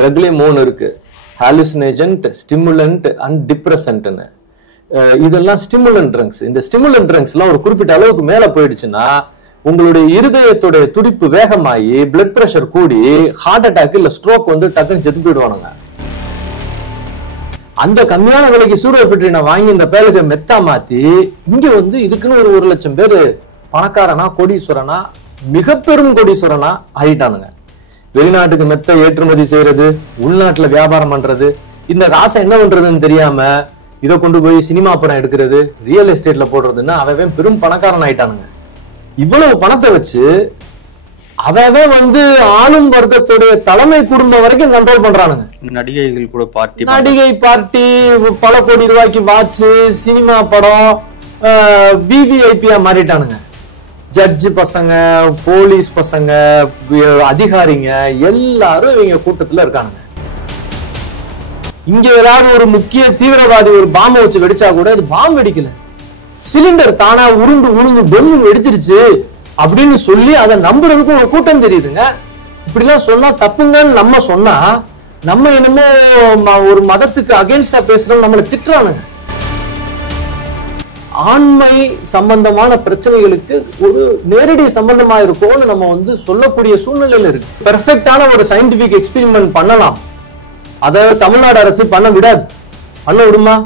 ட்ரக்லயே 3 இருக்கு. ஹாலுசினேஜன்ட், stimulant and டிப்ரெசன்ட்னு. இதெல்லாம் ஸ்டிமுலன்ட் ட்ரங்க்ஸ். இந்த ஸ்டிமுலன்ட் ட்ரங்க்ஸ் எல்லாம் ஒரு குறிப்பிட்ட அளவுக்கு மேல போயிடுச்சுன்னா உங்களுடைய இருதயத்துடைய துடிப்பு வேகமாயி பிளட் பிரஷர் கூடி ஹார்ட் அட்டாக் இல்ல ஸ்ட்ரோக் வந்து டக்குன்னு செத்து போயிடுவானுங்க. அந்த கம்மியான விலைக்கு சூடோஎஃபெட்ரினை வாங்கி இந்த பேலுக்கு மெத்தா மாத்தி இங்க வந்து இதுக்குன்னு ஒரு 1 லட்சம் பேரு பணக்காரனா கோடீஸ்வரனா மிக பெரும் கோடீஸ்வரனா ஆயிட்டானுங்க. வெளிநாட்டுக்கு மெத்த ஏற்றுமதி செய்யறது, உள்நாட்டுல வியாபாரம் பண்றது, இந்த காசை என்ன பண்றதுன்னு தெரியாம இதை கொண்டு போய் சினிமா படம் எடுக்கிறது, ரியல் எஸ்டேட்ல போடுறதுன்னா அவன் பெரும் பணக்காரன் ஆயிட்டானுங்க. இவ்வளவு பணத்தை வச்சு அவன் வந்து ஆளும் வர்க்கத்துடைய தலைமை குடும்பம் வரைக்கும் கண்ட்ரோல் பண்றானுங்க. நடிகைகள் கூட நடிகை பார்ட்டி, பல கோடி ரூபாய்க்கு வாட்ச், சினிமா படம், விவிஐபியா மாறிட்டானுங்க. ஜட்ஜு பசங்க, போலீஸ் பசங்க, அதிகாரிங்க எல்லாரும் இவங்க கூட்டத்துல இருக்கானுங்க. இங்க ஏதாவது ஒரு முக்கிய தீவிரவாதி ஒரு பாம்பை வச்சு வெடிச்சா கூட அது பாம்பு வெடிக்கல, சிலிண்டர் தானா உருண்டு உருண்டு பொண்ணு வெடிச்சிருச்சு அப்படின்னு சொல்லி அதை நம்புறதுக்கு ஒரு கூட்டம் தெரியுதுங்க. இப்படிலாம் சொன்னா தப்புங்கன்னு நம்ம சொன்னா நம்ம என்னமோ ஒரு மதத்துக்கு அகைன்ஸ்டா பேசுறோம், நம்மளை திட்டுறானுங்க. ஆண்மை சம்பந்தமான பிரச்சனைகளுக்கு ஒரு நேரடி சம்பந்தமா இருக்கும்னு நம்ம வந்து சொல்லக்கூடிய சூழ்நிலையில இருக்கு. பெர்ஃபெக்டான ஒரு சயின்டிபிக் எக்ஸ்பெரிமெண்ட் பண்ணலாம், அதை தமிழ்நாடு அரசு பண்ண விடாது. பண்ண விடுமா?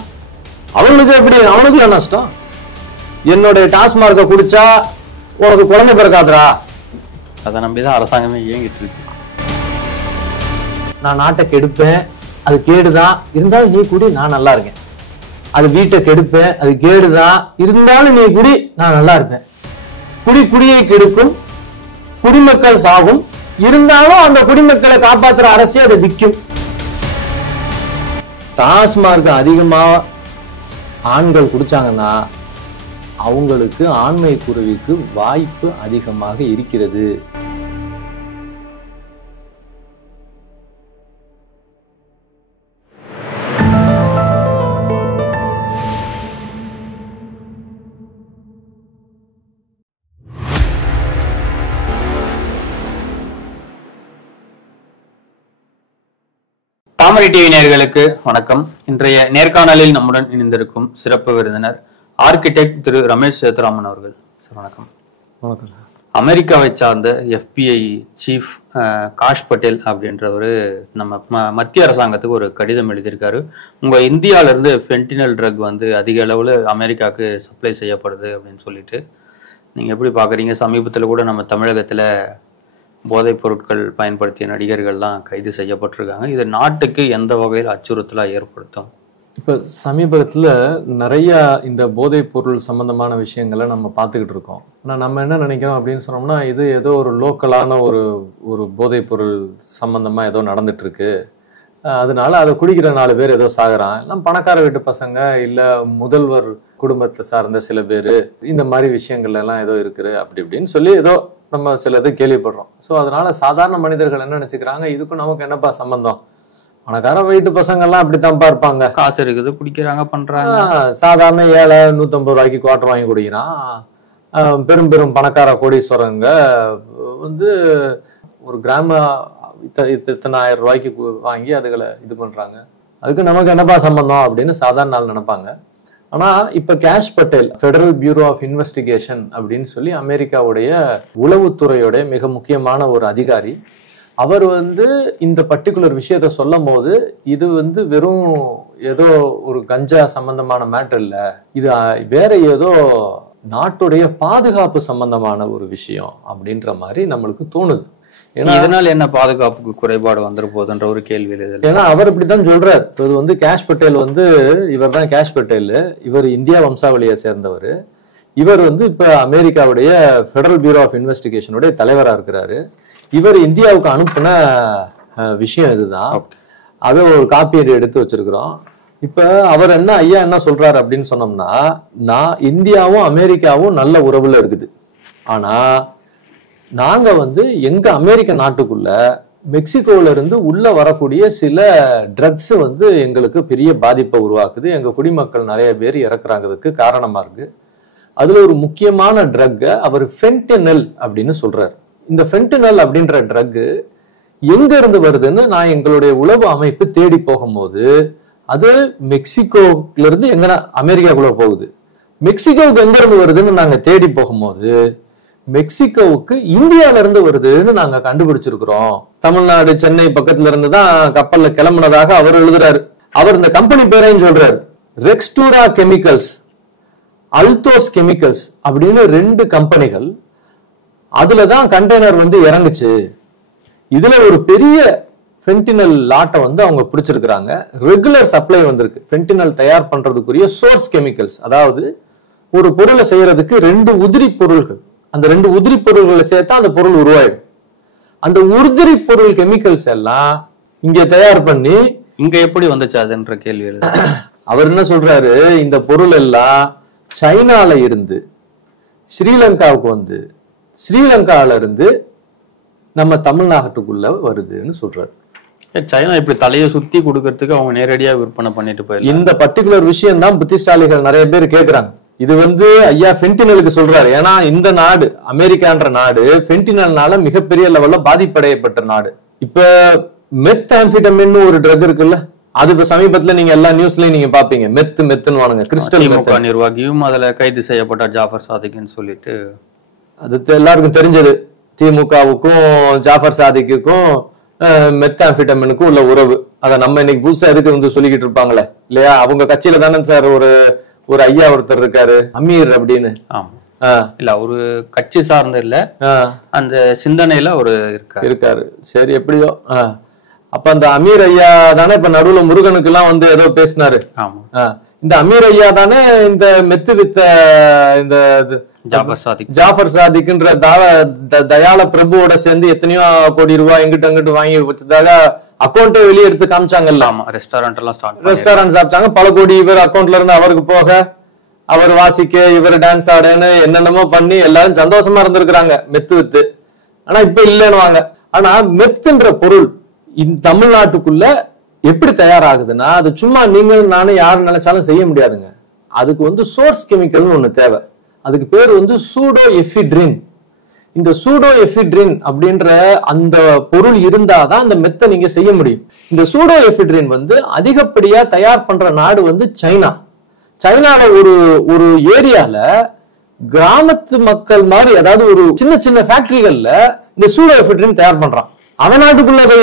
அவனுக்கு எப்படி? அவனுக்கு நஷ்டம். என்னுடைய டாஸ்மார்க்க குடிச்சா உனக்கு குழந்தை பிறக்காதரா? அதை நம்பிதான் அரசாங்கமே இயங்கிட்டு இருக்கு. நான் நாட்டை கெடுப்பேன், அது கேடுதான், இருந்தாலும் நீ குடி, நான் நல்லா இருக்கேன். அது வீட்டை கெடுப்பேன், அது கேடுதான், இருந்தாலும் நீ குடி, நான் நல்லா இருப்பேன். குடியை கெடுக்கும், குடிமக்கள் சாகும், இருந்தாலும் அந்த குடிமக்களை காப்பாற்றுற அரசே அதை விற்கும். டாஸ்மார்க் அதிகமா ஆண்கள் குடிச்சாங்கன்னா அவங்களுக்கு ஆண்மை குறைவுக்கு வாய்ப்பு அதிகமாக இருக்கிறது. தாமரை டிவி நேயர்களுக்கு வணக்கம். இன்றைய நேர்காணலில் நம்முடன் இணைந்திருக்கும் சிறப்பு விருந்தினர் ஆர்கிடெக்ட் திரு ரமேஷ் சேதுராமன் அவர்கள். சார் வணக்கம். வணக்கம். அமெரிக்காவை சார்ந்த FBI சீஃப் காஷ் பட்டேல் அப்படின்றவர் நம்ம மத்திய அரசாங்கத்துக்கு ஒரு கடிதம் எழுதியிருக்காரு. உங்க இந்தியால இருந்து ஃபென்டினல் ட்ரக் வந்து அதிக அளவுல அமெரிக்காவுக்கு சப்ளை செய்யப்படுது அப்படின்னு சொல்லிட்டு நீங்க எப்படி பாக்குறீங்க? சமீபத்தில் கூட நம்ம தமிழகத்துல போதைப் பொருட்கள் பயன்படுத்திய நடிகர்கள்லாம் கைது செய்யப்பட்டிருக்காங்க. இது நாட்டுக்கு எந்த வகையில் அச்சுறுத்தலா ஏற்படுத்தும்? இப்ப சமீபத்துல நிறைய இந்த போதைப் பொருள் சம்பந்தமான விஷயங்களை நம்ம பார்த்துக்கிட்டு இருக்கோம். ஆனா நம்ம என்ன நினைக்கிறோம் அப்படின்னு சொன்னோம்னா, இது ஏதோ ஒரு லோக்கலான ஒரு போதைப் பொருள் சம்பந்தமா ஏதோ நடந்துட்டு இருக்கு, அதனால அதை குடிக்கிற 4 பேர் ஏதோ சாகுறான், எல்லாம் பணக்கார வீட்டு பசங்க இல்ல முதல்வர் குடும்பத்தை சார்ந்த சில பேரு, இந்த மாதிரி விஷயங்கள்ல எல்லாம் ஏதோ இருக்குது அப்படி இப்படின்னு சொல்லி ஏதோ நம்ம சிலது கேள்விப்படுறோம். ஸோ அதனால சாதாரண மனிதர்கள் என்ன நினைச்சுக்கிறாங்க, இதுக்கும் நமக்கு என்னப்பா சம்பந்தம், பணக்கார வீட்டு பசங்க எல்லாம் அப்படித்தான்ப்பா இருப்பாங்க, காசு இருக்குது, குடிக்கிறாங்க, பண்றாங்க. சாதாரண ஏழை 150 ரூபாய்க்கு குவார்டர் வாங்கி குடிக்கிறான். பெரும் பெரும் பணக்கார கோடீஸ்வரங்க வந்து ஒரு கிராம இத்தனை 1000 ரூபாய்க்கு வாங்கி அதுகளை இது பண்றாங்க, அதுக்கு நமக்கு என்னப்பா சம்பந்தம் அப்படின்னு சாதாரண நாள் நினைப்பாங்க. ஆனா இப்ப Kash Patel, federal bureau of investigation அப்படின்னு சொல்லி அமெரிக்காவுடைய உளவுத்துறையோட மிக முக்கியமான ஒரு அதிகாரி, அவர் வந்து இந்த பர்டிகுலர் விஷயத்த சொல்லும் போது இது வந்து வெறும் ஏதோ ஒரு கஞ்சா சம்பந்தமான மேட்டர் இல்ல, இது வேற ஏதோ நாட்டுடைய பாதுகாப்பு சம்பந்தமான ஒரு விஷயம் அப்படின்ற மாதிரி நம்மளுக்கு தோணுது. இதனால என்ன பாதுகாப்புக்கு குறைபாடு வந்துட போகுதுன்ற ஒரு கேள்வி. ஏன்னா அவர் இப்படித்தான் சொல்றாரு. இது வந்து காஷ் பட்டேல் வந்து, இவர் தான் காஷ் பட்டேல், இவர் இந்தியா வம்சாவளியை சேர்ந்தவர். இவர் வந்து இப்ப அமெரிக்காவுடைய ஃபெடரல் பியூரோ ஆஃப் இன்வெஸ்டிகேஷனுடைய தலைவரா இருக்கிறாரு. இவர் இந்தியாவுக்கு அனுப்பின விஷயம் இதுதான். அதை ஒரு காப்பி எடுத்து வச்சிருக்கிறோம். இப்ப அவர் என்ன ஐயா என்ன சொல்றாரு அப்படின்னு சொன்னோம்னா, நான் இந்தியாவும் அமெரிக்காவும் நல்ல உறவுல இருக்குது, ஆனா நாங்க வந்து எங்க அமெரிக்க நாட்டுக்குள்ள மெக்சிகோல இருந்து உள்ள வரக்கூடிய சில ட்ரக்ஸ் வந்து எங்களுக்கு பெரிய பாதிப்பை உருவாக்குது, எங்க குடிமக்கள் நிறைய பேர் இறக்குறாங்கிறதுக்கு காரணமா இருக்கு. அதுல ஒரு முக்கியமான ட்ரக் அவர் ஃபென்டனல் அப்படின்னு சொல்றாரு. இந்த ஃபென்டனல் அப்படின்ற ட்ரக் எங்க இருந்து வருதுன்னு நான் எங்களுடைய உளவு அமைப்பு தேடி போகும்போது அது மெக்சிகோல இருந்து எங்கன்னா அமெரிக்காக்குள்ள போகுது. மெக்சிகோவுக்கு எங்க இருந்து வருதுன்னு நாங்க தேடி போகும்போது மெக்சிகோவுக்கு இந்தியால இருந்து வருதுன்னு நாங்க கண்டுபிடிச்சிருக்கிறோம். தமிழ்நாடு சென்னை பக்கத்துல இருந்து தான் கப்பல்ல கிளம்புனதாக அவர் எழுதுறாரு. அவர் இந்த கம்பெனி பேரையும் சொல்றாரு. ரெக்ஸ்டூரா கெமிக்கல்ஸ், அல்தோஸ் கெமிக்கல்ஸ் அப்படின்னு 2 கம்பெனிகள். அதுலதான் கண்டெய்னர் வந்து இறங்குச்சு. இதுல ஒரு பெரிய ஃபென்டினல் லாட்டை வந்து அவங்க பிடிச்சிருக்கிறாங்க. ரெகுலர் சப்ளை வந்திருக்கு. ஃபென்டினல் தயார் பண்றதுக்குரிய சோர்ஸ் கெமிக்கல்ஸ், அதாவது ஒரு பொருளை செய்யறதுக்கு 2 உதிரி பொருள்கள், அந்த 2 உதிரி பொருள்களை சேர்த்தா அந்த பொருள் உருவாயிடும். அந்த உதிரி பொருள் கெமிக்கல்ஸ் எல்லாம் இங்க தயார் பண்ணி இங்க எப்படி வந்துச்சு அதுன்ற கேள்வி எழுது. அவர் என்ன சொல்றாரு, இந்த பொருள் எல்லாம் சைனால இருந்து ஸ்ரீலங்காவுக்கு வந்து ஸ்ரீலங்கால இருந்து நம்ம தமிழ்நாட்டுக்குள்ள வருதுன்னு சொல்றாரு. சைனா இப்படி தலையை சுத்தி கொடுக்கறதுக்கு அவங்க நேரடியா விற்பனை பண்ணிட்டு போயிடலாம். இந்த பர்டிகுலர் விஷயம் தான் புத்திசாலிகள் நிறைய பேர் கேக்குறாங்க. இது வந்து ஐயா ஃபென்டினலுக்கு சொல்றாரு. ஏன்னா இந்த நாடு, அமெரிக்கான்ற நாடு ஃபென்டினல்னால மிகப்பெரிய லெவல்ல பாதிப்படையப்பட்ட நாடு. இப்ப மெத் ஆம்பிடமின் ஒரு ட்ரக் இருக்குல்ல, அது இப்ப சமீபத்துல நீங்க எல்லா நியூஸ்லயும் நீங்க பாப்பீங்க. மெத்துன்னு வாங்க, கிறிஸ்டல் திமுக நிர்வாகியும் அதுல கைது செய்யப்பட்ட ஜாஃபர் சாதிக்னு சொல்லிட்டு அது எல்லாருக்கும் தெரிஞ்சது. திமுகவுக்கும் ஜாஃபர் சாதிக்குக்கும் மெத்தாம்பிட்டமினுக்கும் உள்ள உறவு. அத நம்ம இன்னைக்கு புதுசா எதுக்கு வந்து சொல்லிக்கிட்டு இருப்பாங்களே இல்லையா? அவங்க கட்சியில தானே சார் ஒரு ஐயா ஒருத்தர் இருக்காரு, அமீர் அப்படின்னு. ஆமா, இல்ல ஒரு கட்சி சார்ந்த இல்ல, அந்த சிந்தனையில ஒரு இருக்காரு. சரி, எப்படியோ. அப்ப அந்த அமீர் ஐயா தானே இப்ப நடுவுல முருகனுக்கு எல்லாம் வந்து ஏதோ பேசினாரு. ஆமா, இந்த அமீர் ஐயா தானே இந்த மெத்து வித்த இந்த ஜாஃபர் சாதிக்ன்ற தயால பிரபுவோட சேர்ந்து எத்தனையோ கோடி ரூபாய் எங்கிட்ட அங்கிட்டு வாங்கி வச்சதாக அக்கௌண்ட்டை வெளியே எடுத்து காமிச்சாங்கல்ல. ரெஸ்டாரண்ட் சாப்பிட்டாங்க, பல கோடி இவர் அக்கௌண்ட்ல இருந்து அவருக்கு போக, அவர் வாசிக்க, இவர் டான்ஸ் ஆடன்னு என்னென்னமோ பண்ணி எல்லாரும் சந்தோஷமா இருந்திருக்கிறாங்க மெத்து வித்து. ஆனா இப்ப இல்லைன்னு. ஆனா மெத்துன்ற பொருள் இந்த தமிழ்நாட்டுக்குள்ள எப்படி தயாராகுதுன்னா, அது சும்மா நீங்க நானும் யாரும் நினைச்சாலும் செய்ய முடியாதுங்க. அதுக்கு வந்து சோர்ஸ் கெமிக்கல்னு ஒண்ணு தேவை. அதுக்கு பேர் வந்து சூடோ எஃபிட்ரின். இந்த சூடோ எஃபிட்ரின் அப்படின்ற அந்த பொருள் இருந்தாதான் அந்த மெத்தை நீங்க செய்ய முடியும். இந்த சூடோ எஃபிட்ரின் வந்து அதிகப்படியா தயார் பண்ற நாடு வந்து சைனா. சைனால ஒரு ஏரியால கிராமத்து மக்கள் மாதிரி, அதாவது ஒரு சின்ன சின்ன ஃபேக்டரிகள்ல இந்த சூடோ எஃபிட்ரின் தயார் பண்றான். அவன் நாட்டுக்குள்ள அதை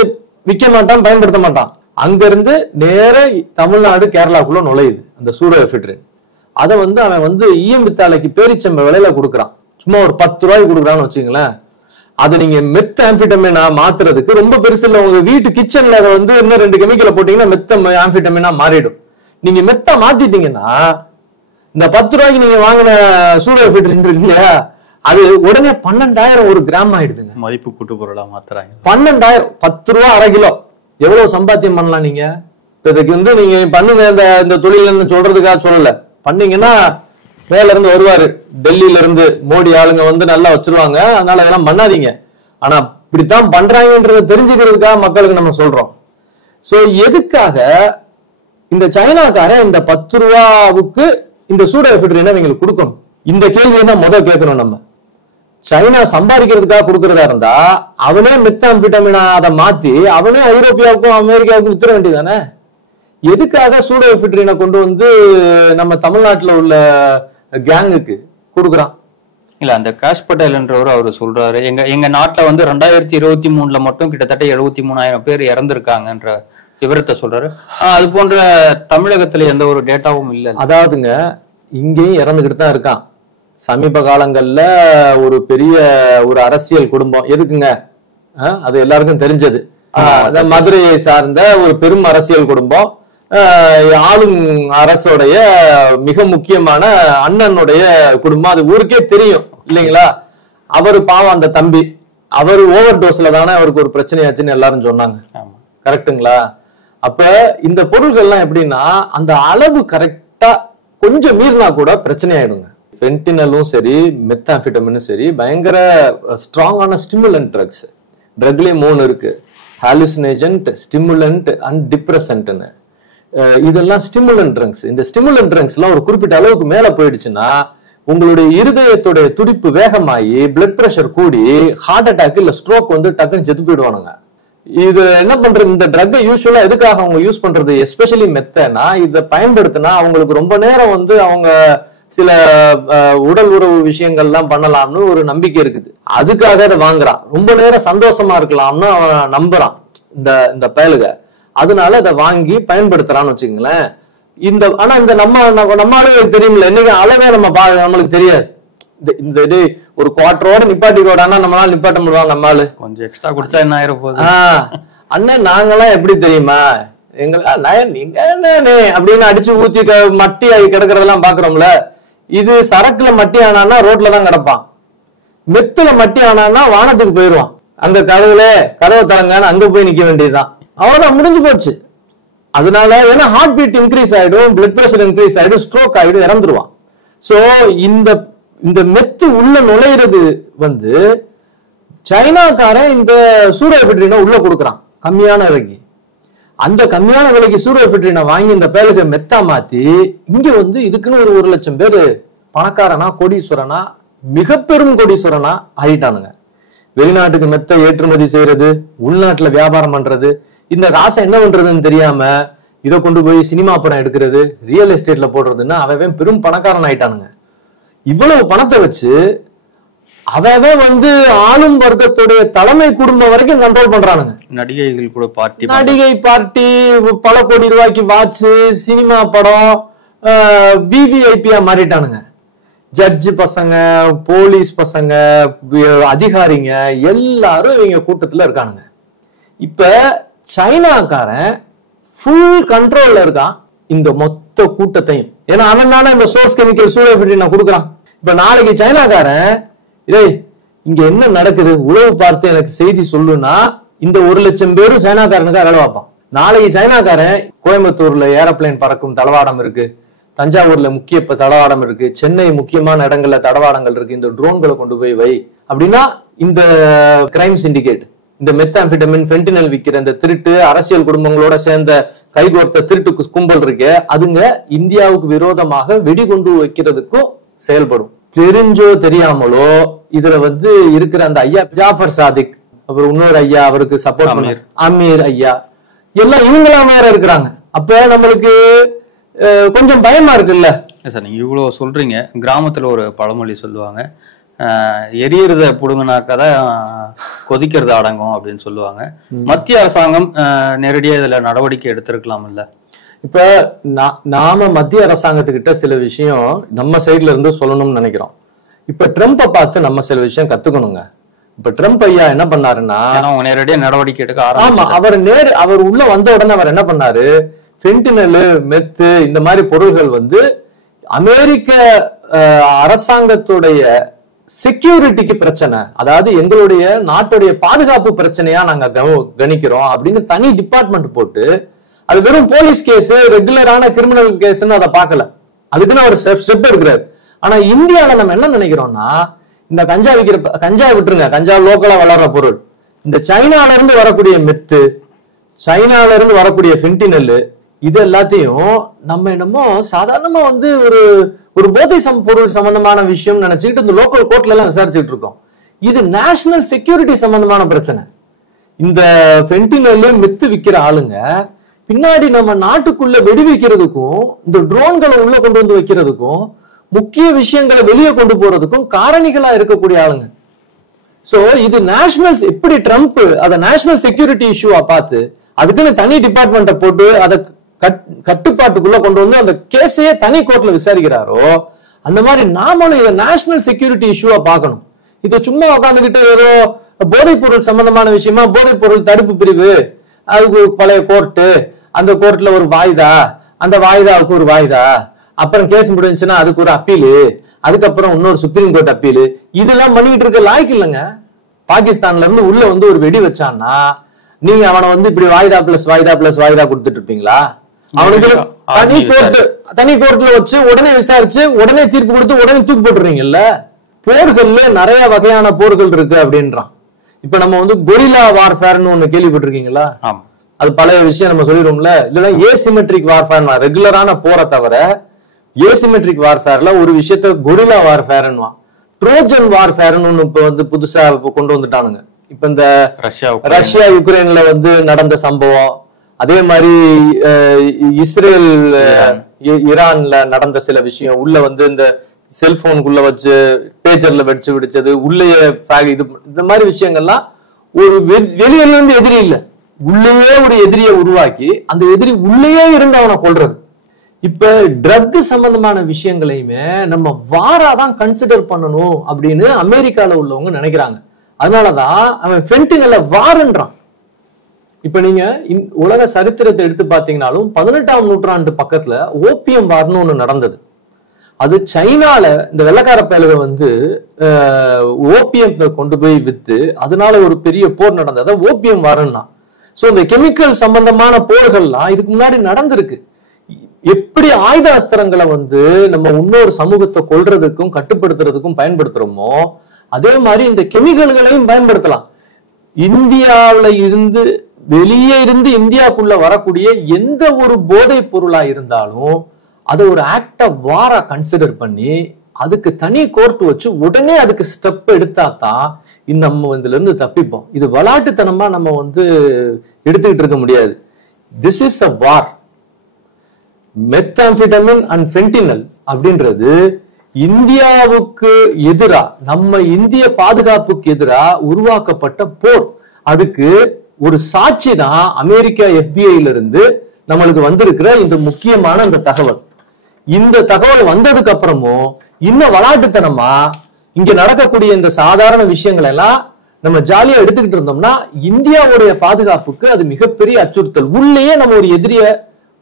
விற்க மாட்டான், பயன்படுத்த மாட்டான். அங்க இருந்து நேர தமிழ்நாடு கேரளாக்குள்ள நுழையுது அந்த சூடோ எஃபிட்ரின். அதை வந்து அவன் வந்து ஈயம்பித்தாலைக்கு பேரிச்சம்ப விலையில கொடுக்குறான். சும்மா ஒரு 10 ரூபாய்க்கு கொடுக்குறான்னு வச்சுங்களேன். அதை நீங்க மெத் ஆம்பிட்டமினா மாத்துறதுக்கு ரொம்ப பெருசு இல்லை. உங்க வீட்டு கிச்சன்ல அதை வந்து இன்னும் 2 கெமிக்கலை போட்டீங்கன்னா மெத்த ஆம்பிட்டமினா மாறிடும். நீங்க மெத்த மாத்திட்டீங்கன்னா இந்த 10 ரூபாய்க்கு நீங்க வாங்கின சூடோ எஃபிட்ரின் இருக்கு இல்லையா, அது உடனே 12,000 ஒரு கிராம் ஆயிடுதுங்க. மதிப்பு கூட்டு பொருளா மாத்துறாங்க. 12,000, 10 ரூபா அரை கிலோ. எவ்வளவு சம்பாத்தியம் பண்ணலாம் நீங்க? இதுக்கு வந்து நீங்க பண்ணுங்க இந்த தொழில் சொல்றதுக்காக சொல்லல. பண்ணீங்கன்னா மேல இருந்து வருவாரு, டெல்லியில இருந்து மோடி ஆளுங்க வந்து நல்லா வச்சிருவாங்க. அதனால அதெல்லாம் பண்ணாதீங்க. ஆனா இப்படித்தான் பண்றாங்கன்றத தெரிஞ்சுக்கிறதுக்காக மக்களுக்கு நம்ம சொல்றோம். சோ எதுக்காக இந்த சைனாக்காரன் இந்த 10 ரூபாவுக்கு இந்த சூடோ எஃபிட்ரினை இவங்களுக்கு கொடுக்கணும்? இந்த கேள்வியை தான் முதல் கேட்கணும் நம்ம. சைனா சம்பாதிக்கிறதுக்காக கொடுக்கறதா இருந்தா அவனே மெத்தாம்பிட்டமினா அதை மாத்தி அவனே ஐரோப்பியாவுக்கும் அமெரிக்காவுக்கும் வித்துற வேண்டியதானே? எதுக்காக சூடோ எஃபிட்ரினை கொண்டு வந்து நம்ம தமிழ்நாட்டுல உள்ள கேங்குக்கு கொடுக்குறான்? இல்ல, அந்த காஷ் பட்டேல்ன்றவர் அவரு சொல்றாரு, எங்க நாட்டுல வந்து 2023 மட்டும் கிட்டத்தட்ட 73,000 பேர் இறந்திருக்காங்கன்ற விவரத்தை சொல்றாரு. அது போன்ற தமிழகத்துல எந்த ஒரு டேட்டாவும் இல்லை. அதாவதுங்க, இங்கேயும் இறந்துகிட்டு தான் இருக்கான். சமீப காலங்கள்ல ஒரு பெரிய ஒரு அரசியல் குடும்பம், எதுக்குங்க அது எல்லாருக்கும் தெரிஞ்சது, மதுரையை சார்ந்த ஒரு பெரும் அரசியல் குடும்பம், ஆளும் அரசோடைய மிக முக்கியமான அண்ணனுடைய குடும்பம், அது ஊருக்கே தெரியும் இல்லைங்களா? அவரு பாவம், அந்த தம்பி அவரு ஓவர் டோஸ்ல தானே அவருக்கு ஒரு பிரச்சனையாச்சுன்னு எல்லாரும் சொன்னாங்க. கரெக்டுங்களா? அப்ப இந்த பொருள்கள்லாம் எப்படின்னா அந்த அளவு கரெக்டா கொஞ்சம் மீறினா கூட பிரச்சனை ஆயிடுங்க. ஃபென்டினலும் சரி மெத்தாம்பிட்டமினும் சரி பயங்கர ஸ்ட்ராங்கான ஸ்டிமுலன்ட் ட்ரக்ஸ். ட்ரக்லயும் 3 இருக்கு, ஹாலுசினேஜன்ட், ஸ்டிமுலன்ட் அண்ட் டிப்ரெசன்ட்னு. இதெல்லாம் ஸ்டிமுலன்ட் ட்ரக்ஸ். இந்த ஸ்டிமுலன்ட் ட்ரக்ஸ்லாம் ஒரு குறிப்பிட்ட அளவுக்கு மேல போயிடுச்சுன்னா உங்களுடைய இருதயத்துடைய துடிப்பு வேகமாகி பிளட் பிரஷர் கூடி ஹார்ட் அட்டாக் இல்ல ஸ்ட்ரோக் வந்து டக்குன்னு செத்து போயிடுவானுங்க. இது என்ன பண்றது, இந்த ட்ரக்கை யூஸ்வலா எதுக்காக அவங்க யூஸ் பண்றது, எஸ்பெஷலி மெத்தனா இதை பயன்படுத்தினா அவங்களுக்கு ரொம்ப நேரம் வந்து அவங்க சில உடல் உறவு விஷயங்கள்லாம் பண்ணலாம்னு ஒரு நம்பிக்கை இருக்குது. அதுக்காக அதை வாங்குறான். ரொம்ப நேரம் சந்தோஷமா இருக்கலாம்னு அவன் நம்புறான் இந்த பயலுக. அதனால அதை வாங்கி பயன்படுத்துறான்னு வச்சுக்கங்களேன். ஆனா இந்த நம்மளுக்கு தெரியுமில்ல, இன்னைக்கு அளவே நம்மளுக்கு தெரியாது. இந்த இது ஒரு குவார்டரோட நிப்பாட்டி கோடானா நம்மளால நிப்பாட்ட முடியும். நம்மளால கொஞ்சம் எக்ஸ்ட்ரா குடிச்சா என்ன ஆயிரம் போகுது. அண்ணன் நாங்கெல்லாம் எப்படி தெரியுமா, நீங்க அப்படின்னு அடிச்சு ஊத்தி மட்டி ஆகி கிடக்குறதெல்லாம் பாக்குறோம்ல. இது சரக்குல மட்டி ஆனான்னா ரோட்ல தான் கிடப்பான். மெத்துல மட்டி ஆனான்னா வானத்துக்கு போயிடுவான். அங்க கதவை தரங்கன்னு அங்க போய் நிக்க வேண்டியதுதான். அவ்வளவுதான், முடிஞ்சு போச்சு. அதனால ஏன்னா ஹார்ட் பீட் இன்க்ரீஸ் ஆயிடும், பிளட் பிரஷர் இன்க்ரீஸ் ஆயிடும், ஸ்ட்ரோக் ஆயிடும், இறந்துருவான். சோ இந்த மெத்து உள்ள நுழையிறது வந்து சைனாக்காரன் இந்த சூடோஎஃபெட்ரினை உள்ள கொடுக்குறான் கம்மியான விலைக்கு. அந்த கம்மியான விலைக்கு சூடோஎஃபெட்ரினை வாங்கி இந்த பேலுக்கு மெத்தா மாத்தி இங்க வந்து இதுக்குன்னு ஒரு 1 லட்சம் பேரு பணக்காரனா கோடீஸ்வரனா மிக பெரும் கோடீஸ்வரனா ஆயிட்டானுங்க. வெளிநாட்டுக்கு மெத்த ஏற்றுமதி செய்யறது, உள்நாட்டுல வியாபாரம் பண்றது, இந்த காசை என்ன பண்றதுன்னு தெரியாம இதை கொண்டு போய் சினிமா படம் எடுக்கிறது, ரியல் எஸ்டேட்ல போடுறதுன்னா அவன் பெரும் பணக்காரன் ஆயிட்டானுங்க. இவ்வளவு பணத்தை வச்சு அவன் வந்து ஆளும் வர்க்கத்துடைய தலைமை குடும்பம் வரைக்கும் கண்ட்ரோல் பண்றானுங்க. நடிகைகள் கூட நடிகை பார்ட்டி, பல கோடி ரூபாய்க்கு வாட்ச், சினிமா படம், விவிஐபியா மாறிட்டானுங்க. ஜட்ஜு பசங்க, போலீஸ் பசங்க, அதிகாரிங்க எல்லாரும் இவங்க கூட்டத்துல இருக்கானுங்க. இப்ப சைனாக்காரன் ஃபுல் கண்ட்ரோல்ல இருக்கான் இந்த மொத்த கூட்டத்தையும். ஏன்னா அவன் தானே இந்த சோர்ஸ் கெமிக்கல் சூடோஎஃபெட்ரினை கொடுக்குறான். இப்ப நாளைக்கு சைனாக்காரன் இங்க என்ன நடக்குது உளவு பார்த்து எனக்கு செய்தி சொல்லுன்னா இந்த 1 லட்சம் பேரும் சைனாக்காரனுக்காக வேலை பார்ப்பான். நாளைக்கு சைனாக்காரன் கோயம்புத்தூர்ல ஏரோப்ளைன் பறக்கும் தளவாடம் இருக்கு, தஞ்சாவூர்ல முக்கிய தளவாடம் இருக்கு, சென்னை முக்கியமான இடங்கள்ல தளவாடங்கள் இருக்கு, இந்த ட்ரோன்களை கொண்டு போய் வை அப்படின்னா இந்த கிரைம் சிண்டிகேட், இந்த மெத்தாம்பிட்டமின் ஃபென்டினல் விற்கிற இந்த திருட்டு அரசியல் குடும்பங்களோட சேர்ந்த கைகோர்த்த திருட்டு கும்பல் இருக்கே, அதுங்க இந்தியாவுக்கு விரோதமாக வெடிகுண்டு வைக்கிறதுக்கும் செயல்படும். தெரிஞ்சோ தெரியாமலோ இதுல வந்து இருக்கிற அந்த ஐயா ஜாஃபர் சாதிக், அப்புறம் இன்னொரு ஐயா அவருக்கு சப்போர்ட் பண்ண அமீர் ஐயா, எல்லாம் இவங்களாம் வேற இருக்கிறாங்க. அப்ப நம்மளுக்கு கொஞ்சம் பயமா இருக்குல்ல சார். நீங்க இவ்வளவு சொல்றீங்க. கிராமத்துல ஒரு பழமொழி சொல்லுவாங்க, எரியறத புடுங்கினாக்கதான் கொதிக்கிறது அடங்கும் அப்படின்னு சொல்லுவாங்க. மத்திய அரசாங்கம் நேரடியா இதுல நடவடிக்கை எடுத்திருக்கலாம் இல்ல? இப்ப நாம மத்திய அரசாங்கத்துக்கிட்ட சில விஷயம் நம்ம சைட்ல இருந்து சொல்லணும்னு நினைக்கிறோம். இப்ப ட்ரம்ப்பை பார்த்து நம்ம சில விஷயம் கத்துக்கணுங்க. இப்ப ட்ரம்ப் ஐயா என்ன பண்ணாருன்னா நேரடியா நடவடிக்கை எடுக்க ஆமா, அவர் உள்ள வந்த உடனே அவர் என்ன பண்ணாரு, ஃபென்டினல், மெத்து இந்த மாதிரி பொருள்கள் வந்து அமெரிக்க அரசாங்கத்துடைய செக்யூரிட்டிக்கு பிரச்சனை, அதாவது எங்களுடைய நாட்டுடைய பாதுகாப்பு பிரச்சனையா நாங்க கணிக்கிறோம் அப்படின்னு தனி டிபார்ட்மெண்ட் போட்டு, அது வெறும் போலீஸ் கேஸ், ரெகுலரான கிரிமினல் கேஸ்ன்னு அதை பார்க்கல, அதுக்குன்னு ஒரு ஸ்டெப் எடுக்கிறாரு. ஆனா இந்தியாவில நம்ம என்ன நினைக்கிறோம்னா, இந்த கஞ்சா விட்டுருங்க, கஞ்சா லோக்கலா வளர்ற பொருள், இந்த சைனால இருந்து வரக்கூடிய மெத்து, சைனால இருந்து வரக்கூடிய ஃபென்டினல், இது எல்லாத்தையும் நம்ம என்னமோ சாதாரணமா வந்து ஒரு போதை பொருள் சம்பந்தமான விஷயம் நினைச்சுக்கிட்டு இந்த லோக்கல் கோர்ட்ல எல்லாம் விசாரிச்சுட்டு இருக்கோம். இது நேஷனல் செக்யூரிட்டி சம்பந்தமான பிரச்சனை. இந்த ஃபென்டினல் மெத்து விற்கிற ஆளுங்க பின்னாடி நம்ம நாட்டுக்குள்ள வெடி வைக்கிறதுக்கும் இந்த ட்ரோன்களை உள்ள கொண்டு வந்து வைக்கிறதுக்கும் முக்கிய விஷயங்களை வெளியே கொண்டு போறதுக்கும் காரணிகளா இருக்கக்கூடிய ஆளுங்க. சோ இது நேஷனல், எப்படி ட்ரம்ப் அதை நேஷனல் செக்யூரிட்டி இஷ்யூவா பார்த்து அதுக்குன்னு தனி டிபார்ட்மெண்ட்டை போட்டு அதை கட்டுப்பாட்டுக்குள்ள கொண்டு வந்து அந்த கேஸையே தனி கோர்ட்ல விசாரிக்கிறாரோ, அந்த மாதிரி நாமளும் இதை நேஷனல் செக்யூரிட்டி இஷ்யூவா பார்க்கணும். இதை சும்மா உட்காந்துக்கிட்டு ஏதோ போதைப் பொருள் சம்பந்தமான விஷயமா போதைப் பொருள் தடுப்பு பிரிவு, அதுக்கு பழைய கோர்ட்டு, அந்த கோர்ட்ல ஒரு வாய்தா, அந்த வாய்தாவுக்கு ஒரு வாய்தா, அப்புறம் கேஸ் முடிஞ்சுன்னா அதுக்கு ஒரு அப்பீலு, அதுக்கப்புறம் இன்னொரு சுப்ரீம் கோர்ட் அப்பீலு, இதெல்லாம் பண்ணிட்டு இருக்க லாய்க்கு இல்லைங்க. பாகிஸ்தான்ல இருந்து உள்ள வந்து ஒரு வெடி வச்சான்னா நீங்க அவனை வந்து இப்படி வாய்தா பிளஸ் வாய்தா பிளஸ் வாய்தா கொடுத்துட்டு இருப்பீங்களா? அவனுக்கு தனி கோர்ட்ல வச்சு உடனே விசாரிச்சு உடனே தீர்ப்பு கொடுத்து உடனே தூக்கி போட்டுறீங்கல்ல. போர்கள்ல நிறைய வகையான போர்கள் இருக்கு அப்படின்றான். இப்ப நம்ம வந்து கொரில்லா வார்ஃபேர்னு ஒண்ணு கேள்விப்பட்டிருக்கீங்களா? அது பழைய விஷயம் நம்ம சொல்லிடுவோம்ல. இதெல்லாம் ஏசிமெட்ரிக் வார்ஃபேர், ரெகுலரான போரை தவிர ஏசிமெட்ரிக் வார்ஃபேர்ல ஒரு விஷயத்த கொரில்லா வார்ஃபேர்னுவான். ட்ரோஜன் வார்ஃபேர்னு ஒண்ணு இப்ப வந்து புதுசா கொண்டு வந்துட்டானுங்க. இப்ப இந்த ரஷ்யா ரஷ்யா யுக்ரைன்ல வந்து நடந்த சம்பவம், அதே மாதிரி இஸ்ரேல் ஈரான்ல நடந்த சில விஷயம், உள்ள வந்து இந்த செல்போனுக்குள்ள வச்சு பேஜர்ல வச்சு விடிச்சது, உள்ளேயே இது இந்த மாதிரி விஷயங்கள்லாம் ஒரு வெளியில இருந்து எதிரி இல்ல, உள்ளேயே ஒரு எதிரியை உருவாக்கி அந்த எதிரி உள்ளேயே இருந்து அவனை கொல்றது. இப்ப ட்ரக் சம்பந்தமான விஷயங்களையுமே நம்ம வாராதான் கன்சிடர் பண்ணணும் அப்படின்னு அமெரிக்கால உள்ளவங்க நினைக்கிறாங்க. அதனாலதான் அவன் ஃபென்டினலை வாருன்றான். இப்ப நீங்க உலக சரித்திரத்தை எடுத்து பாத்தீங்கன்னாலும் 18ஆம் நூற்றாண்டு பக்கத்துல ஓபியம் வார்னு ஒண்ணு நடந்தது. அது சைனால இந்த வெள்ளக்கார பயலுக வந்து ஓபியம் கொண்டு போய் வித்து அதனால ஒரு பெரிய போர் நடந்தது, ஓபியம் வாருன்னா. சோ இந்த கெமிக்கல் சம்பந்தமான போர்கள்லாம் இதுக்கு முன்னாடி நடந்திருக்கு. எப்படி ஆயுத அஸ்திரங்களை வந்து நம்ம இன்னொரு சமூகத்தை கொல்றதுக்கும் கட்டுப்படுத்துறதுக்கும் பயன்படுத்துறோமோ அதே மாதிரி இந்த கெமிக்கல்களையும் பயன்படுத்தலாம். இந்தியாவில இருந்து வெளியே இருந்து இந்தியாவுக்குள்ள வரக்கூடிய எந்த ஒரு போதைப் பொருளா இருந்தாலும் அதை ஒரு ஆக்ட் ஆஃப் வாரா கன்சிடர் பண்ணி அதுக்கு தனி கோர்ட் வச்சு உடனே அதுக்கு ஸ்டெப் எடுத்தா தான் நம்ம இதுல இருந்து தப்பிப்போம். இது விளையாட்டுத்தனமா நம்ம வந்து எடுத்துக்கிட்டு இருக்க முடியாது. This is a war. Methamphetamine and fentanyl அப்படின்றது இந்தியாவுக்கு எதிரா, நம்ம இந்திய பாதுகாப்புக்கு எதிரா உருவாக்கப்பட்ட போர். அதுக்கு ஒரு சாட்சி தான் அமெரிக்கா FBI இருந்து நம்மளுக்கு வந்திருக்கிற இந்த முக்கியமான இந்த தகவல். இந்த தகவல் வந்ததுக்கு அப்புறமும் இன்னும் விளையாட்டுத்தனமா இங்க நடக்கக்கூடிய இந்த சாதாரண விஷயங்கள் எல்லாம் நம்ம ஜாலியா எடுத்துக்கிட்டு இருந்தோம்னா இந்தியாவுடைய பாதுகாப்புக்கு அது மிகப்பெரிய அச்சுறுத்தல். உள்ளேயே நம்ம ஒரு எதிரிய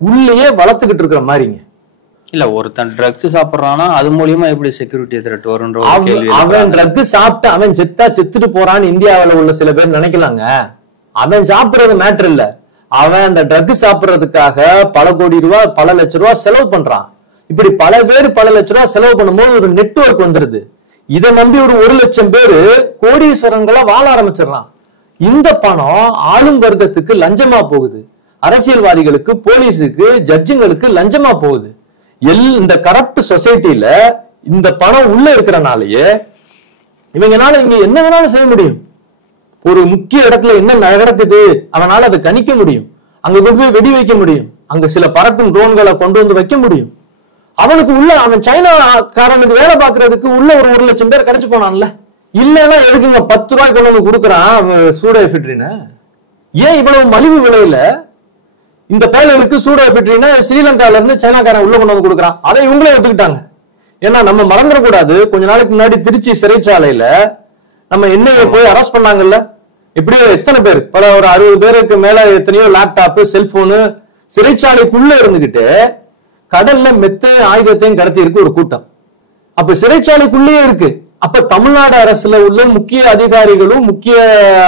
உள்ளேயே வளர்த்துக்கிட்டு இருக்கிற மாதிரிங்க. இல்ல ஒருத்தன் ட்ரக்ஸ் சாப்பிடுறானா அது மூலியமா எப்படி செக்யூரிட்டி த்ரெட் வரும்ன்ற அவன் ட்ரக் சாப்பிட்டு அவன் செத்துட்டு போறான்னு இந்தியாவில உள்ள சில பேர் நினைக்கலாங்க. அவன் சாப்பிடுறது மேட்டர் இல்ல, அவன் அந்த ட்ரக் சாப்பிடுறதுக்காக பல கோடி ரூபாய் பல லட்சம் ரூபாய் செலவு பண்றான். இப்படி பல பேர் பல லட்சம் ரூபாய் செலவு பண்ணும்போது ஒரு நெட்வொர்க் வந்துருது. இதை நம்பி ஒரு 1 லட்சம் பேரு கோடீஸ்வரங்களா வாழ ஆரம்பிச்சிடறான். இந்த பணம் ஆளும் வர்க்கத்துக்கு லஞ்சமா போகுது, அரசியல்வாதிகளுக்கு, போலீஸுக்கு, ஜட்ஜுங்களுக்கு லஞ்சமா போகுது. இந்த கரப்ட் சொசைட்டில இந்த பணம் உள்ள இருக்கிறனாலேயே இவங்கனால இங்க என்ன வேணாலும் செய்ய முடியும். ஒரு முக்கிய இடத்துல என்ன நடக்குது அவனால அதை கணிக்க முடியும். அங்க கொண்டு போய் வெடி வைக்க முடியும். அங்க சில பறக்கும் ட்ரோன்களை கொண்டு வந்து வைக்க முடியும். அவனுக்கு உள்ள அவன் சைனாக்காரனுக்கு வேலை பார்க்கறதுக்கு உள்ள ஒரு 1 லட்சம் பேர் கிடைச்சு போனான்ல. இல்லைன்னா எதுக்குங்க 10 ரூபாய்க்கு கொண்டு வந்து கொடுக்குறான் சூடோஎஃபெட்ரின்? ஏன் இவ்வளவு மலிவு விலையில இந்த பயலுக்கு சூடோஎஃபெட்ரின் ஸ்ரீலங்கால இருந்து சைனாக்காரன் உள்ள கொண்டு வந்து கொடுக்குறான்? அதை இவங்களே எடுத்துக்கிட்டாங்க. ஏன்னா நம்ம மறந்துடக்கூடாது, கொஞ்ச நாளைக்கு முன்னாடி திருச்சி சிறைச்சாலையில நம்ம என்ஐஏ போய் அரெஸ்ட் பண்ணாங்கல்ல. எப்படியோ எத்தனை பேர், ஒரு 60 பேருக்கு மேல எத்தனையோ லேப்டாப், செல்போனு சிறைச்சாலைக்குள்ள இருந்துகிட்டு கடல்ல மெத்தையும் ஆயுதத்தையும் கடத்தி இருக்கு ஒரு கூட்டம். அப்ப சிறைச்சாலைக்குள்ளேயே இருக்கு. அப்ப தமிழ்நாடு அரசுல உள்ள முக்கிய அதிகாரிகளும் முக்கிய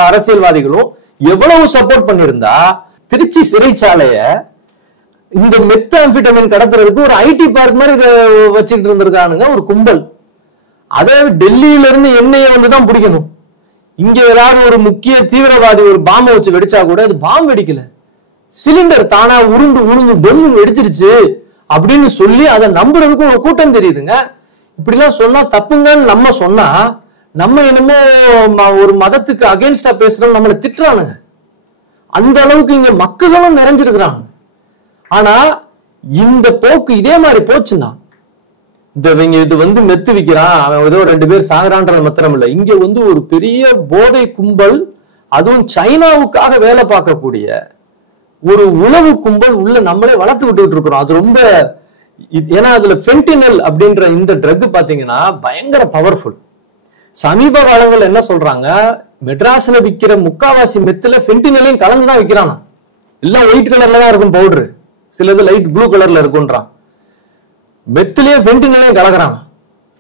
அரசியல்வாதிகளும் எவ்வளவு சப்போர்ட் பண்ணிருந்தா திருச்சி சிறைச்சாலைய இந்த மெத்தாம்பிட்டமின் கடத்துறதுக்கு ஒரு ஐடி பார்க் மாதிரி வச்சுட்டு இருந்திருக்கானுங்க ஒரு கும்பல். அதே டெல்லியில இருந்து எண்ணெயை வந்துதான் பிடிக்கணும். இங்க ஏதாவது ஒரு முக்கிய தீவிரவாதி ஒரு பாம்பை வச்சு வெடிச்சா கூட அது பாம்பு வெடிக்கல, சிலிண்டர் தானா உருண்டு பொண்ணு வெடிச்சிருச்சு அப்படின்னு சொல்லி அதை நம்புறதுக்கு ஒரு கூட்டம் தெரியுதுங்க. இப்படிலாம் சொன்னா தப்புங்கன்னு நம்ம சொன்னா நம்ம என்னமோ ஒரு மதத்துக்கு அகேன்ஸ்டா பேசுறோம், நம்மளை திட்டுறானுங்க. அந்த அளவுக்கு இங்க மக்களும் நிறைஞ்சிருக்கிறாங்க. ஆனா இந்த போக்கு இதே மாதிரி போச்சுன்னா இது வந்து மெத்து விக்கிறான், அவன் ஏதோ 2 பேர் சாகுறான்ற மாத்திரம் இல்ல, இங்க வந்து ஒரு பெரிய போதை கும்பல், அதுவும் சைனாவுக்காக வேலை பார்க்கக்கூடிய ஒரு உளவு கும்பல் உள்ள நம்மளே வளர்த்து விட்டுட்டு இருக்கிறோம். அது ரொம்ப, ஏன்னா அதுல ஃபென்டினல் அப்படின்ற இந்த ட்ரக் பாத்தீங்கன்னா பயங்கர பவர்ஃபுல். சமீப காலங்கள் என்ன சொல்றாங்க, மெட்ராஸ்ல விற்கிற முக்காவாசி மெத்துல ஃபென்டினலையும் கலந்துதான் விற்கிறானா. எல்லாம் ஒயிட் கலர்ல தான் இருக்கும் பவுடரு, சிலது லைட் ப்ளூ கலர்ல இருக்கும்ன்றான். மெத்திலேயே ஃபென்டினலையும் கலக்குறாங்க.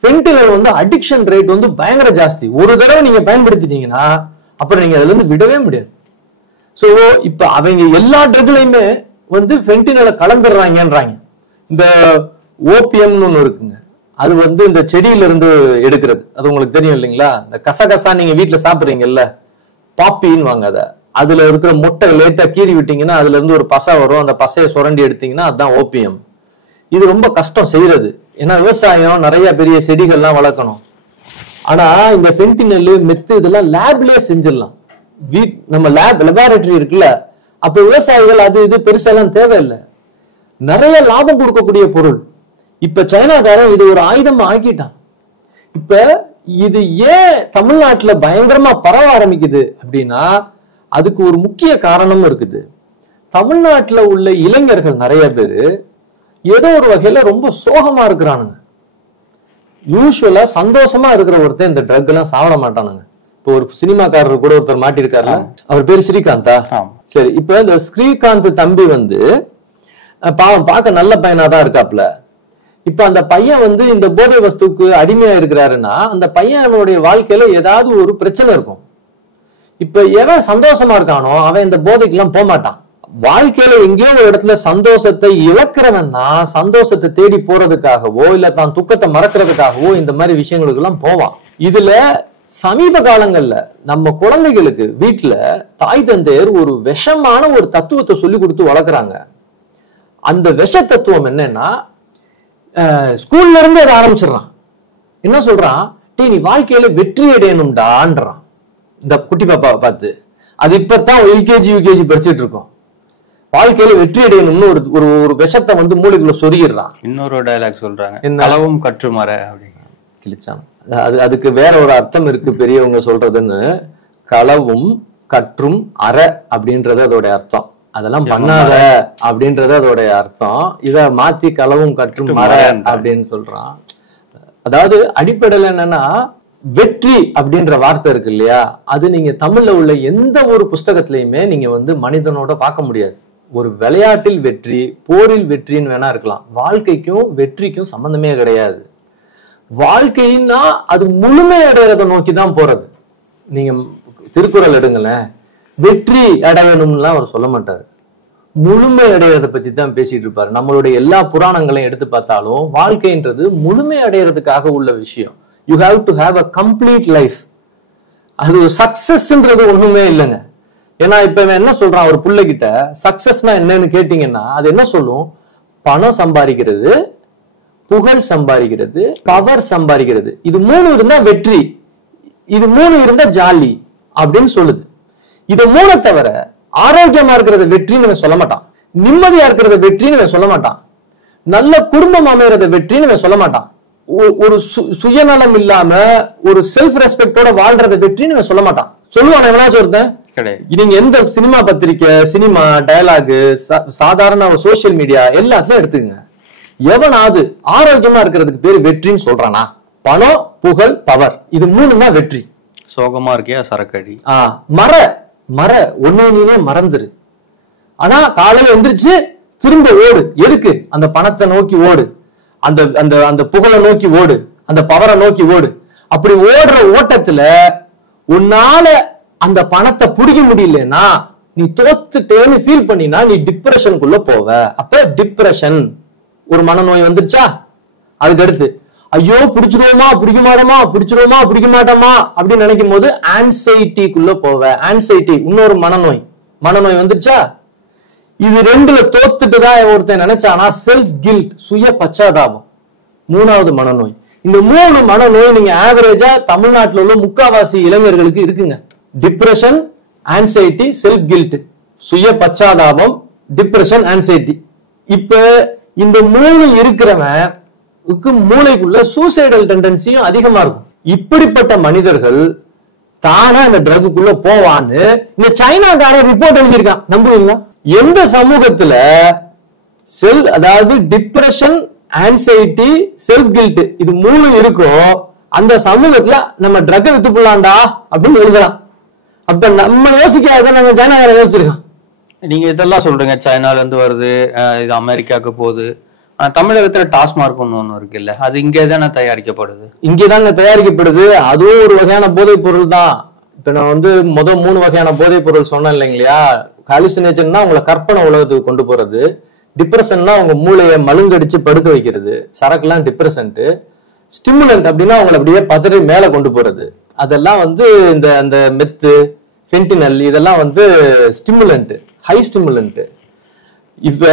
ஃபென்டினல் வந்து அடிக்ஷன் ரேட் வந்து பயங்கர ஜாஸ்தி. ஒரு தடவை நீங்க பயன்படுத்திட்டீங்கன்னா அப்புறம் நீங்க அதுல இருந்து விடவே முடியாது. சோ இப்ப அவங்க எல்லா ட்ரக்லயுமே வந்து ஃபென்டினலை கலந்துடுறாங்கன்றாங்க. இந்த ஓபியம்னு ஒண்ணு இருக்குங்க, அது வந்து இந்த செடியில இருந்து எடுக்கிறது, அது உங்களுக்கு தெரியும் இல்லைங்களா? இந்த கசகசா நீங்க வீட்டுல சாப்பிடுறீங்கல்ல, பாப்பின்னு வாங்க, அதுல இருக்கிற முட்டை லேட்டா கீறி விட்டீங்கன்னா அதுல இருந்து ஒரு பசை வரும், அந்த பசையை சுரண்டி எடுத்தீங்கன்னா அதுதான் ஓபியம். இது ரொம்ப கஷ்டம் செய்யறது, ஏன்னா விவசாயம் நிறைய பெரிய செடிகள்லாம் வளர்க்கணும். ஆனா இந்த ஃபென்டினல் மெத்து இதெல்லாம் லேப்லயே செஞ்சிடலாம். நம்ம லெபார்டரி இருக்குல்ல, அப்ப விவசாயிகள் அது இது பெருசாலாம் தேவையில்லை, நிறைய லாபம் கொடுக்கக்கூடிய பொருள். இப்ப சைனாக்காரன் இது ஒரு ஆயுதம் ஆக்கிட்டான். இப்ப இது ஏன் தமிழ்நாட்டுல பயங்கரமா பரவ ஆரம்பிக்குது அப்படின்னா அதுக்கு ஒரு முக்கிய காரணமும் இருக்குது. தமிழ்நாட்டுல உள்ள இளைஞர்கள் நிறைய பேரு ஏதோ ஒரு வகையில ரொம்ப சோகமா இருக்கிறானுங்க. யூஸ்வலா சந்தோஷமா இருக்கிற ஒருத்தர் இந்த ட்ரக் எல்லாம் சாப்பிட மாட்டானுங்க. இப்போ ஒரு சினிமாக்காரர் கூட ஒருத்தர் மாட்டிருக்காருல, அவர் பேரு ஸ்ரீகாந்தா? சரி, இப்ப இந்த ஸ்ரீகாந்த் தம்பி வந்து பாவம் பார்க்க நல்ல பையனாதான் இருக்காப்ல. இப்ப அந்த பையன் வந்து இந்த போதை வஸ்துக்கு அடிமையா இருக்கிறாருன்னா அந்த பையனுடைய வாழ்க்கையில ஏதாவது ஒரு பிரச்சனை இருக்கும். இப்ப எவன் சந்தோஷமா இருக்கானோ அவன் இந்த போதைக்கு எல்லாம் போக மாட்டான். வாழ்க்கையில எங்கேயோ ஒரு இடத்துல சந்தோஷத்தை இழக்கிறவன் தான் சந்தோஷத்தை தேடி போறதுக்காகவோ இல்ல தான் துக்கத்தை மறக்கிறதுக்காகவோ இந்த மாதிரி விஷயங்களுக்கு எல்லாம் போவான். இதுல சமீப காலங்கள்ல நம்ம குழந்தைகளுக்கு வீட்டுல தாய் தந்தையர் ஒரு விஷமான ஒரு தத்துவத்தை சொல்லி கொடுத்து வளர்க்குறாங்க. அந்த விஷ தத்துவம் என்னன்னா, ஸ்கூல்ல இருந்து அதை ஆரம்பிச்சிடறான். என்ன சொல்றான், நீ வாழ்க்கையில வெற்றி அடையணும்டான்றான் இந்த குட்டி பாப்பாவை பார்த்து. அது இப்பதான் எல்கேஜி யூகேஜி படிச்சுட்டு இருக்கோம். வாழ்க்கையில வெற்றி அடையணும்னு ஒரு ஒரு விஷத்தை வந்து மூளைக்குள்ள சொருகிடுறான். இன்னொரு டயலாக் சொல்றாங்க, களவும் கற்றுமற அப்படின்னு கிழிச்சான். அதுக்கு வேற ஒரு அர்த்தம் இருக்கு பெரியவங்க சொல்றதுன்னு. களவும் கற்றும் அற அப்படின்றது அதோட அர்த்தம். அதெல்லாம் பண்ணாத அப்படின்றது அதோடைய அர்த்தம். இத மாத்தி களவும் கற்றும் மற அப்படின்னு சொல்றான். அதாவது அடிப்படையில என்னன்னா, வெற்றி அப்படின்ற வார்த்தை இருக்கு இல்லையா, அது நீங்க தமிழ்ல உள்ள எந்த ஒரு புஸ்தகத்திலையுமே நீங்க வந்து மனிதனோட பார்க்க முடியாது. ஒரு விளையாட்டில் வெற்றி, போரில் வெற்றின்னு வேணா இருக்கலாம். வாழ்க்கைக்கும் வெற்றிக்கும் சம்பந்தமே கிடையாது. வாழ்க்கைன்னா அது முழுமை அடையறத நோக்கி தான் போறது. நீங்க திருக்குறள் எடுங்களேன், வெற்றி அடையணும்லாம் அவர் சொல்ல மாட்டாரு, முழுமை அடையறத பத்தி தான் பேசிட்டு இருப்பாரு. நம்மளுடைய எல்லா புராணங்களையும் எடுத்து பார்த்தாலும் வாழ்க்கைன்றது முழுமை அடையறதுக்காக உள்ள விஷயம். You have to have a complete life. அது சக்சஸ்ன்றது ஒண்ணுமே இல்லைங்க. ஏன்னா இப்ப என்ன சொல்றான் ஒரு பிள்ளைகிட்ட, சக்சஸ்னா என்னன்னு கேட்டீங்கன்னா அது என்ன சொல்லும், பணம் சம்பாதிக்கிறது, புகழ் சம்பாதிக்கிறது, பவர் சம்பாதிக்கிறது, இது மூணு இருந்தா வெற்றி, இது மூணு இருந்தா ஜாலி அப்படின்னு சொல்லுது. இதை மூணு தவிர ஆரோக்கியமா இருக்கிறத வெற்றின்னு சொல்ல மாட்டான், நிம்மதியா இருக்கிறத வெற்றின்னு சொல்ல மாட்டான், நல்ல குடும்பம் அமையறத வெற்றின்னு சொல்ல மாட்டான், ஒரு சுயநலம் இல்லாம ஒரு செல்ஃப் ரெஸ்பெக்டோட வாழ்றத வெற்றின்னு சொல்ல மாட்டான். சொல்லுவான் எவனாச்சும் ஒருத்தன். நீங்க எந்த சினிமா பத்திரிக்கை, சினிமா டயலாக், சாதாரண சோசியல் மீடியா எல்லாத்தையும் எடுத்துக்கங்க, எவனாவது ஆரோக்கியமா இருக்கிறதுக்கு பேரு வெற்றின்னு சொல்றானா? பணம், புகழ், பவர், இது மூணு தான் வெற்றி. சோகமா இருக்கியா சரக்கடி, மற ஒண்ணு நீனே மறந்துரு. ஆனா காலையில எந்திரிச்சு திரும்ப ஓடு. எதுக்கு? அந்த பணத்தை நோக்கி ஓடு, அந்த அந்த அந்த புகழை நோக்கி ஓடு, அந்த பவரை நோக்கி ஓடு. அப்படி ஓடுற ஓட்டத்துல உன்னால அந்த பணத்தை பிடிக்க முடியலன்னா, நீ தோத்துட்டேன்னு ஃபீல் பண்ணினா நீ டிப்ரெஷனுக்குள்ள போவ. அப்ப டிப்ரெஷன் ஒரு மனநோய் வந்துருச்சா, அதுக்கு அடுத்து ஐயோ பிடிச்சிருவோமா பிடிக்க மாட்டோமா, பிடிச்சிருவோமா பிடிக்க மாட்டோமா அப்படின்னு நினைக்கும் போது ஆன்சைட்டிக்குள்ள போவ. ஆன்சைட்டி இன்னொரு மனநோய் வந்துருச்சா. இது ரெண்டுல தோத்துட்டுதான் ஒருத்தன் நினைச்சானா செல்ஃப் கில்ட், சுய பச்சாதாபம், மூணாவது மனநோய். இந்த மூணு மனநோய் நீங்க ஆவரேஜா தமிழ்நாட்டில் உள்ள முக்காவாசி இளைஞர்களுக்கு இருக்குங்க. டிப்ரெஷன், ஆன்சைட்டி, செல்ஃப் கில்ட், சுய பச்சாதாபம், டிப்ரெஷன், ஆன்சைட்டி. இப்ப இந்த மூணு இருக்கிறவன் மூளைக்குள்ள சூசைடல் டெண்டன்சியும் அதிகமா இருக்கும். இப்படிப்பட்ட மனிதர்கள் தானா இந்த ட்ரக்குள்ள போவான்னு இந்த சைனாக்காரன் ரிப்போர்ட் எழுதியிருக்கான். நம்புவீங்களா? எந்த சமூகத்துல அதாவது டிப்ரெஷன், ஆன்சைட்டி, செல்ஃப் கில்ட் இது மூணு இருக்கும், அந்த சமூகத்துல நம்ம ட்ரக்கை வித்து போடலாம்டா அப்படின்னு எழுதலாம். அப்ப நம்ம யோசிக்காத நம்ம சைனாக்காரன் யோசிச்சிருக்கான். நீங்க இதெல்லாம் சொல்றீங்க, சைனால இருந்து வருது, இது அமெரிக்காவுக்கு போகுது. தமிழகத்துல டாஸ்மார்க் ஒண்ணு இருக்கு இல்ல, அது இங்கேதானே தயாரிக்கப்படுது? இங்கேதாங்க தயாரிக்கப்படுது. அதுவும் ஒரு வகையான போதைப் பொருள் தான். இப்ப நான் வந்து மூணு வகையான போதைப் பொருள் சொன்னேன் இல்லைங்களா. ஹாலுசினேஷன்னா உங்களை கற்பனை உலகத்துக்கு கொண்டு போறது, டிப்ரெஷன்னா உங்க மூளையை மழுங்கடிச்சு படுக்க வைக்கிறது, சரக்குலாம் டிப்ரெசன்ட், ஸ்டிமுலண்ட் அப்படின்னா உங்களை அப்படியே பதறி மேல கொண்டு போறது, அதெல்லாம் வந்து இந்த அந்த மெத்து, ஃபென்டினல் இதெல்லாம் வந்து ஸ்டிமுலண்ட், ஹை ஸ்டிமுலண்ட். இப்ப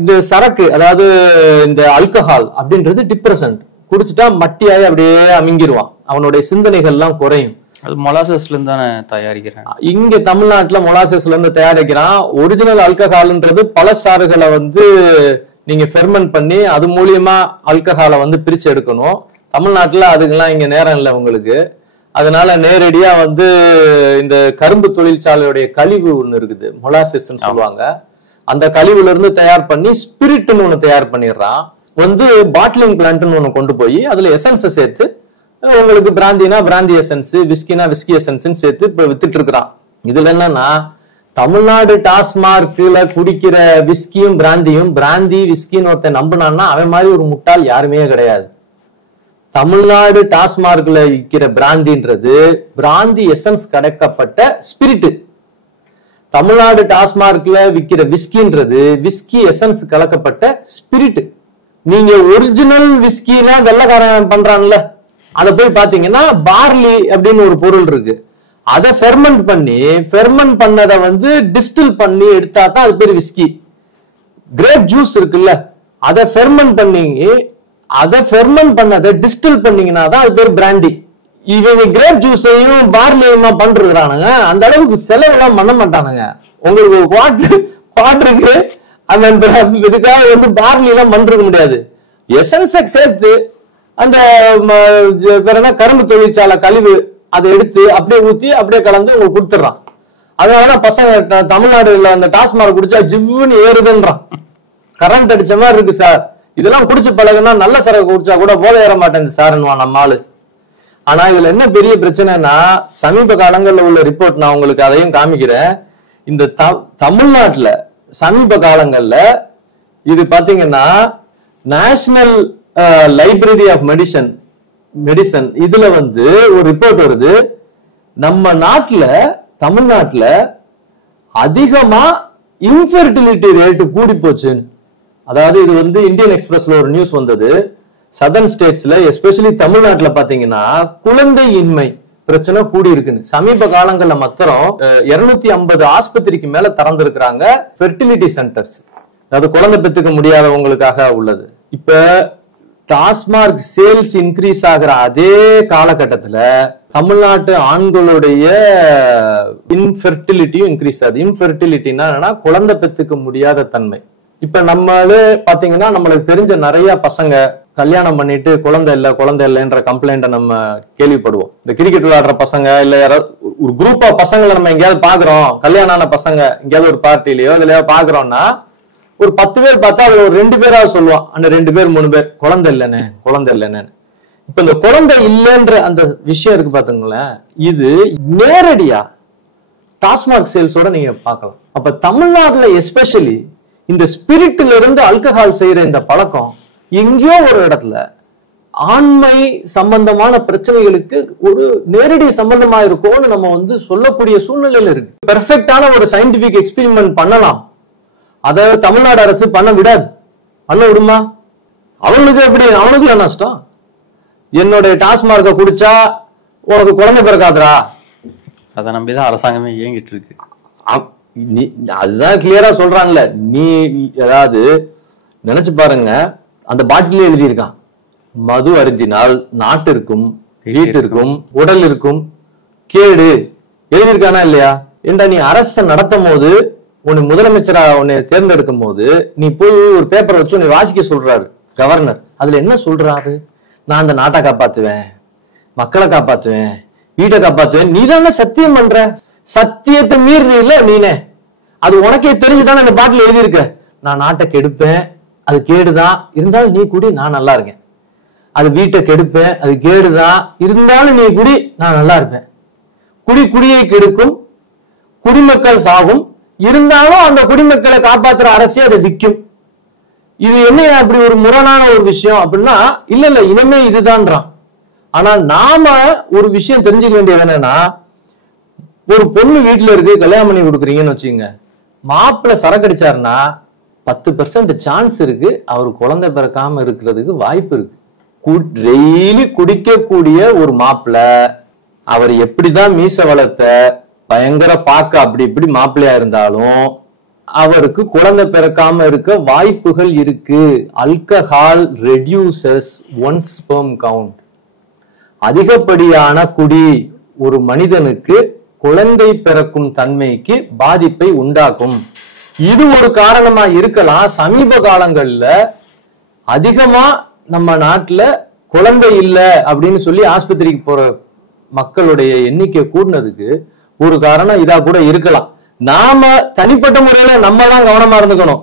இந்த சரக்கு அதாவது இந்த ஆல்கஹால் அப்படின்றது டிப்ரெசன்ட், குடிச்சிட்டா மட்டியாய் அப்படியே அமிங்கிடுவான், அவனுடைய சிந்தனைகள் எல்லாம் குறையும். அது மொலாசஸ்ல இருந்து தானே தயாரிக்கிறாங்க. இங்க தமிழ்நாட்டுல மொலாசஸ்ல இருந்து தயாரிக்கிறான். ஒரிஜினல் ஆல்கஹால்ன்றது பழச்சாறுகளை வந்து நீங்க ஃபெர்மெண்ட் பண்ணி அது மூலியமா ஆல்கஹாலை வந்து பிரிச்சு எடுக்கணும். தமிழ்நாட்டுல அதுக்கெல்லாம் இங்க நேரம் இல்லை உங்களுக்கு. அதனால நேரடியா வந்து இந்த கரும்பு தொழிற்சாலையுடைய கழிவு ஒண்ணு இருக்குது, மொலாசஸ்ன்னு சொல்லுவாங்க. அந்த கழிவுல இருந்து தயார் பண்ணி ஸ்பிரிட்னு ஒண்ணு தயார் பண்ணிடுறான். வந்து பாட்லிங் பிளான்ட்னு ஒண்ணு கொண்டு போய் அதுல எசன்ஸை சேர்த்து உங்களுக்கு பிராந்தினா பிராந்தி எசன்ஸ், விஸ்கினா விஸ்கி எசன்ஸ் சேர்த்து இப்ப வித்துட்டு இருக்கிறான். இதுல என்னன்னா தமிழ்நாடு டாஸ்மார்க்ல குடிக்கிற விஸ்கியும் பிராந்தியும் பிராந்தி விஸ்கின்னு ஒருத்தன் நம்பினான்னா அவன் மாதிரி ஒரு முட்டாள் யாருமே கிடையாது. தமிழ்நாடு டாஸ்மார்க்ல விற்கிற பிராந்தின்றது பிராந்தி எசன்ஸ் கலக்கப்பட்ட ஸ்பிரிட். தமிழ்நாடு டாஸ்மார்க்ல விற்கிற விஸ்கின்றது விஸ்கி எசன்ஸ் கலக்கப்பட்ட ஸ்பிரிட். நீங்க ஒரிஜினல் விஸ்கிலாம் வெள்ளக்காரன் பண்றான்ல, அதை போய் பாத்தீங்கன்னா பார்லி அப்படின்னு ஒரு பொருள் இருக்கு. அதை ஃபெர்மெண்ட் பண்ணதை வந்து டிஸ்டில் பண்ணி எடுத்தா தான் அது பேர் விஸ்கி. கிரேப் ஜூஸ் இருக்குல்ல, அதை ஃபெர்மெண்ட் பண்ணதை டிஸ்டில் பண்ணீங்கன்னா தான் அது பேர் பிராண்டி. இவங்க கிரேப் ஜூஸையும் பார்லியுமா பண்றானுங்க. அந்த அளவுக்கு செலவு எல்லாம் பண்ண மாட்டானுங்க. உங்களுக்கு ஒரு குவார்டருக்கு அந்த இதுக்காக வந்து பார்லி எல்லாம் பண்றது முடியாது. எசன்ஸை சேர்த்து அந்த கரும்பு தொழிற்சாலை கழிவு அதை எடுத்து அப்படியே ஊத்தி அப்படியே கலந்து உங்களுக்கு கொடுத்துட்றான். அதனாலதான் பசங்க தமிழ்நாடுல அந்த டாஸ்மார்க் குடிச்சா ஜிவ்னு ஏறுதுன்றான். கரண்ட் அடிச்ச மாதிரி இருக்கு சார், இதெல்லாம் குடிச்சு பழகுனா நல்ல சரக்கு குடிச்சா கூட போதை ஏற மாட்டேங்குது சார்ன்னுவான் நம்ம ஆளு. ஆனா இதுல என்ன பெரிய பிரச்சனைனா, சமீப காலங்கள்ல உள்ள ரிப்போர்ட் நான் உங்களுக்கு அதையும் காமிக்கிறேன். இந்த தமிழ்நாட்டுல சமீப காலங்கள்ல இது பாத்தீங்கன்னா நேஷனல் லைப்ரரி ஆஃப் மெடிசன் இதுல வந்து ஒரு ரிப்போர்ட் வருது. நம்ம நாட்டுல தமிழ்நாட்டுல அதிகமா இன்ஃபெர்டிலிட்டி ரேட் கூடி போச்சுன்னு. அதாவது இது வந்து இந்தியன் எக்ஸ்பிரஸ்ல ஒரு நியூஸ் வந்தது. சதர்ன் ஸ்டேட்ஸ்ல எஸ்பெஷலி தமிழ்நாட்டுல பாத்தீங்கன்னா குழந்தை இன்மை பிரச்சனை கூடி இருக்குன்னு. சமீப காலங்கள்ல மாத்திரம் 250 ஆஸ்பத்திரிக்கு மேல திறந்திருக்கிறாங்க ஃபெர்டிலிட்டி சென்டர்ஸ், அதாவது குழந்தை பெற்றுக்க முடியாதவங்களுக்காக உள்ளது. இப்ப டாஸ்மார்க் சேல்ஸ் இன்க்ரீஸ் ஆகிற அதே காலகட்டத்துல தமிழ்நாட்டு ஆண்களுடைய இன்ஃபெர்டிலிட்டியும் இன்க்ரீஸ் ஆகுது. இன்ஃபெர்டிலிட்டினா என்னன்னா குழந்தை பெற்றுக்க முடியாத தன்மை. இப்ப நம்மளே பாத்தீங்கன்னா நம்மளுக்கு தெரிஞ்ச நிறைய பசங்க கல்யாணம் பண்ணிட்டு குழந்தை இல்லைன்ற கம்ப்ளைண்ட்டை நம்ம கேள்விப்படுவோம். இந்த கிரிக்கெட் விளையாடுற பசங்க இல்ல யாராவது ஒரு குரூப் ஆஃப் பசங்களை நம்ம எங்கேயாவது பாக்குறோம், கல்யாணம் ஆன பசங்க எங்கேயாவது ஒரு பார்ட்டிலயோ இதுலயோ பாக்குறோம்னா ஒரு 10 பேர் பார்த்தா அதுல ஒரு 2 பேராவது சொல்லுவான், அந்த 2 பேர் 3 பேர் குழந்தை இல்லைன்னு. இப்ப இந்த குழந்தை இல்லைன்ற அந்த விஷயம் இருக்கு பாத்துங்களேன், இது நேரடியா டாஸ்மார்க் சேல்ஸோட நீங்க பார்க்கலாம். அப்ப தமிழ்நாட்டுல எஸ்பெஷலி இந்த ஸ்பிரிட்ல இருந்து ஆல்கஹால் செய்யற இந்த பழக்கம் எங்கேயோ ஒரு இடத்துல ஆண்மை சம்பந்தமான பிரச்சனைகளுக்கு ஒரு நேரடி சம்பந்தமா இருக்கும்னு நம்ம வந்து சொல்லக்கூடிய சூழ்நிலையில இருக்கு. பெர்ஃபெக்டான ஒரு சயின்டிபிக் எக்ஸ்பெரிமெண்ட் பண்ணலாம், அதை தமிழ்நாடு அரசு பண்ண விடாது. பண்ண விடுமா? அவங்களுக்கு எப்படி? அவனுக்கு நஷ்டம். என்னுடைய டாஸ்மார்க்கை குடிச்சா உனக்கு குழந்தை பிறக்காதரா? அதை நம்பிதான் அரசாங்கமே இயங்கிட்டு இருக்கு. அதுதான் கிளியரா சொல்றாங்கல்ல. நீ அதாவது நினைச்சு பாருங்க, அந்த பாட்டிலே எழுதியிருக்கான், மது அருந்தினால் நாட்டிற்கும் வீட்டிற்கும் உடல் இருக்கும் கேடு. எழுதியிருக்கானா இல்லையா? ஏண்டா நீ அரசை நடத்தும் போது உன்னை முதலமைச்சரா உன்னை தேர்ந்தெடுக்கும் போது நீ போய் ஒரு பேப்பரை வச்சு உன்னை வாசிக்க சொல்றாரு கவர்னர். அதுல என்ன சொல்றாரு? நான் அந்த நாட்டை காப்பாத்துவேன், மக்களை காப்பாத்துவேன், வீட்டை காப்பாத்துவேன். நீ தானே சத்தியம் பண்ற, சத்தியத்தை மீறல நீனே. அது உனக்கே தெரிஞ்சுதானே அந்த பாட்டில் எழுதியிருக்க. நான் நாட்டை கெடுப்பேன், அது கேடுதான், இருந்தாலும் நீ குடி, நான் நல்லா இருக்கேன். அது வீட்டை கெடுப்பேன், அது கேடுதான், இருந்தாலும் நீ குடி, நான் நல்லா இருப்பேன். குடியை கெடுக்கும், குடிமக்கள் சாகும், இருந்தாலும் அந்த குடிமக்களை காப்பாற்றுற அரசே அதை விற்கும். இது என்ன அப்படி ஒரு முரணான ஒரு விஷயம் அப்படின்னா, இல்ல இனிமே இதுதான்றான். ஆனா நாம ஒரு விஷயம் தெரிஞ்சுக்க வேண்டியது என்னன்னா, ஒரு பொண்ணு வீட்டுல இருக்கு, கல்யாணம் பண்ணி கொடுக்குறீங்கன்னு வச்சுங்க, மாப்பிள்ள சரக்கடிச்சாருன்னா 10% சான்ஸ் இருக்கு அவர் குழந்தை பிறக்காம இருக்கிறதுக்கு வாய்ப்பு இருக்கு. டெய்லி குடிக்கக்கூடிய ஒரு மாப்பிள்ள, அவர் எப்படிதான் மீச வளர்த்த பயங்கர பாக்க அப்படி இப்படி மாப்பிள்ளையா இருந்தாலும் அவருக்கு குழந்தை பிறக்காம இருக்க வாய்ப்புகள் இருக்கு. Alcohol reduces once sperm count. அதிகப்படியான குடி ஒரு மனிதனுக்கு குழந்தை பிறக்கும் தன்மைக்கு பாதிப்பை உண்டாக்கும். இது ஒரு காரணமா இருக்கலாம். சமீப காலங்கள்ல அதிகமா நம்ம நாட்டுல குழந்தை இல்லை அப்படின்னு சொல்லி ஆஸ்பத்திரிக்கு போற மக்களுடைய எண்ணிக்கை கூடினதுக்கு ஒரு காரணம் இதா கூட இருக்கலாம். நாம தனிப்பட்ட முறையில நம்ம தான் கவனமா இருந்துக்கணும்.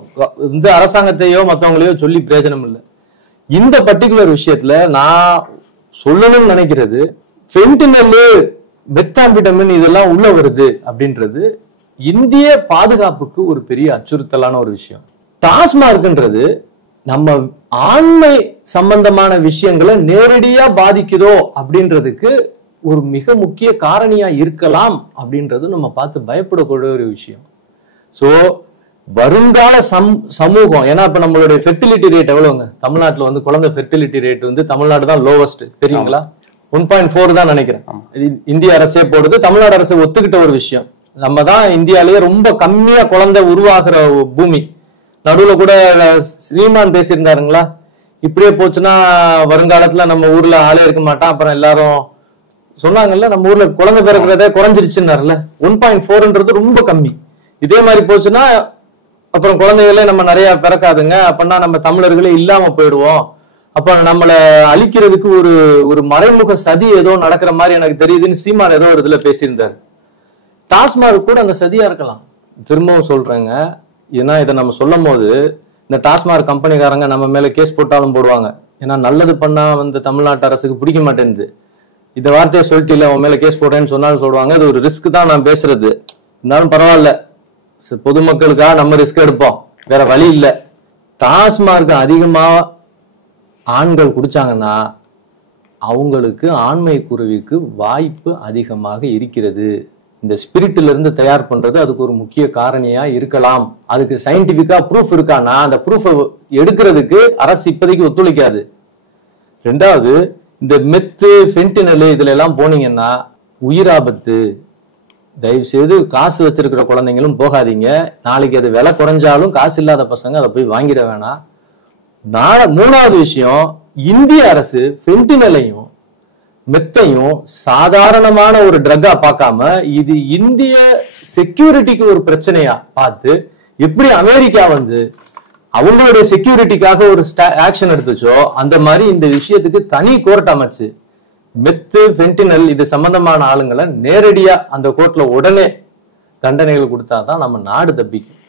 இந்த அரசாங்கத்தையோ மற்றவங்களையோ சொல்லி பிரயோஜனம் இல்லை. இந்த பர்டிகுலர் விஷயத்துல நான் சொல்லணும்னு நினைக்கிறது, ஃபென்டனல், மெத்தாம்பிட்டமின் இதெல்லாம் உள்ள வருது அப்படின்றது இந்திய பாதுகாப்புக்கு ஒரு பெரிய அச்சுறுத்தலான ஒரு விஷயம். டாஸ்மார்க்ன்றது நம்ம ஆண்மை சம்பந்தமான விஷயங்களை நேரடியா பாதிக்குதோ அப்படின்றதுக்கு ஒரு மிக முக்கிய காரணியா இருக்கலாம் அப்படின்றது நம்ம பார்த்து பயப்படக்கூடிய ஒரு விஷயம். சோ வருங்கால சமூகம், ஏன்னா இப்ப நம்மளுடைய ஃபெர்டிலிட்டி ரேட் எவ்வளவுங்க தமிழ்நாட்டுல வந்து குழந்தை ஃபெர்டிலிட்டி ரேட் வந்து தமிழ்நாடு தான் லோவஸ்ட், தெரியுங்களா? 1.4 தான் நினைக்கிறேன். இந்திய அரசே போடுது, தமிழ்நாடு அரசு ஒத்துக்கிட்ட ஒரு விஷயம். நம்ம தான் இந்தியாலேயே ரொம்ப கம்மியா குழந்தை உருவாக்குற பூமி. நடுவுல கூட ஸ்ரீமான் பேசியிருந்தாருங்களா, இப்படியே போச்சுன்னா வருங்காலத்துல நம்ம ஊர்ல ஆளே இருக்க மாட்டான், அப்புறம் எல்லாரும் சொன்னாங்கல்ல நம்ம ஊர்ல குழந்தை பிறக்கிறதே குறைஞ்சிருச்சுன்னாருல. 1.4ன்றது ரொம்ப கம்மி. இதே மாதிரி போச்சுன்னா அப்புறம் குழந்தைகளே நம்ம நிறைய பிறக்காதுங்க, அப்படின்னா நம்ம தமிழர்களே இல்லாம போயிடுவோம். அப்ப நம்மளை அழிக்கிறதுக்கு ஒரு மறைமுக சதி ஏதோ நடக்கிற மாதிரி எனக்கு தெரியுதுன்னு சீமான் ஏதோ ஒரு இதுல பேசியிருந்தாரு. டாஸ்மார்க் கூட அந்த சதியா இருக்கலாம். திரும்பவும் சொல்றேங்க, ஏன்னா இதை நம்ம சொல்லும் போது இந்த டாஸ்மார்க் கம்பெனிக்காரங்க நம்ம மேல கேஸ் போட்டாலும் போடுவாங்க. ஏன்னா நல்லது பண்ணா வந்து தமிழ்நாட்டு அரசுக்கு பிடிக்க மாட்டேங்குது. இந்த வார்த்தையை சொல்லிட்டு இல்ல உன் மேல கேஸ் போடுறேன்னு சொன்னாலும் சொல்லுவாங்க. இது ஒரு ரிஸ்க் தான் நான் பேசுறது, இருந்தாலும் பரவாயில்ல, பொதுமக்களுக்காக நம்ம ரிஸ்க் எடுப்போம், வேற வழி இல்லை. டாஸ்மார்க் அதிகமா ஆண்கள் குடிச்சாங்கன்னா அவங்களுக்கு ஆண்மை குருவிக்கு வாய்ப்பு அதிகமாக இருக்கிறது. இந்த ஸ்பிரிட்ல இருந்து தயார் பண்றது அதுக்கு ஒரு முக்கிய காரணியா இருக்கலாம். அதுக்கு சயின்டிபிக்கா ப்ரூஃப் இருக்கானா, அந்த ப்ரூஃப் எடுக்கிறதுக்கு அரசு இப்போதைக்கு ஒத்துழைக்காது. ரெண்டாவது, இந்த மெத்து, ஃபென்டனல் இதுல எல்லாம் போனீங்கன்னா உயிராபத்து. தயவு செய்து காசு வச்சிருக்கிற குழந்தைங்களும் போகாதீங்க. நாளைக்கு அது விலை குறைஞ்சாலும் காசு இல்லாத பசங்க அதை போய் வாங்கிட வேணாம். மூணாவது விஷயம், இந்திய அரசு ஃபென்டனலையும் மெத்தையும் சாதாரணமான ஒரு ட்ரக்கா பார்க்காம இது இந்திய செக்யூரிட்டிக்கு ஒரு பிரச்சனையா பார்த்து, எப்படி அமெரிக்கா வந்து அவங்களுடைய செக்யூரிட்டிக்காக ஒரு ஆக்ஷன் எடுத்துச்சோ அந்த மாதிரி இந்த விஷயத்துக்கு தனி கோர்ட் அமைச்சு மெத்து, ஃபென்டனல் இது சம்பந்தமான ஆளுங்களை நேரடியா அந்த கோர்ட்ல உடனே தண்டனைகள் கொடுத்தாதான் நம்ம நாடு தப்பிக்கும்.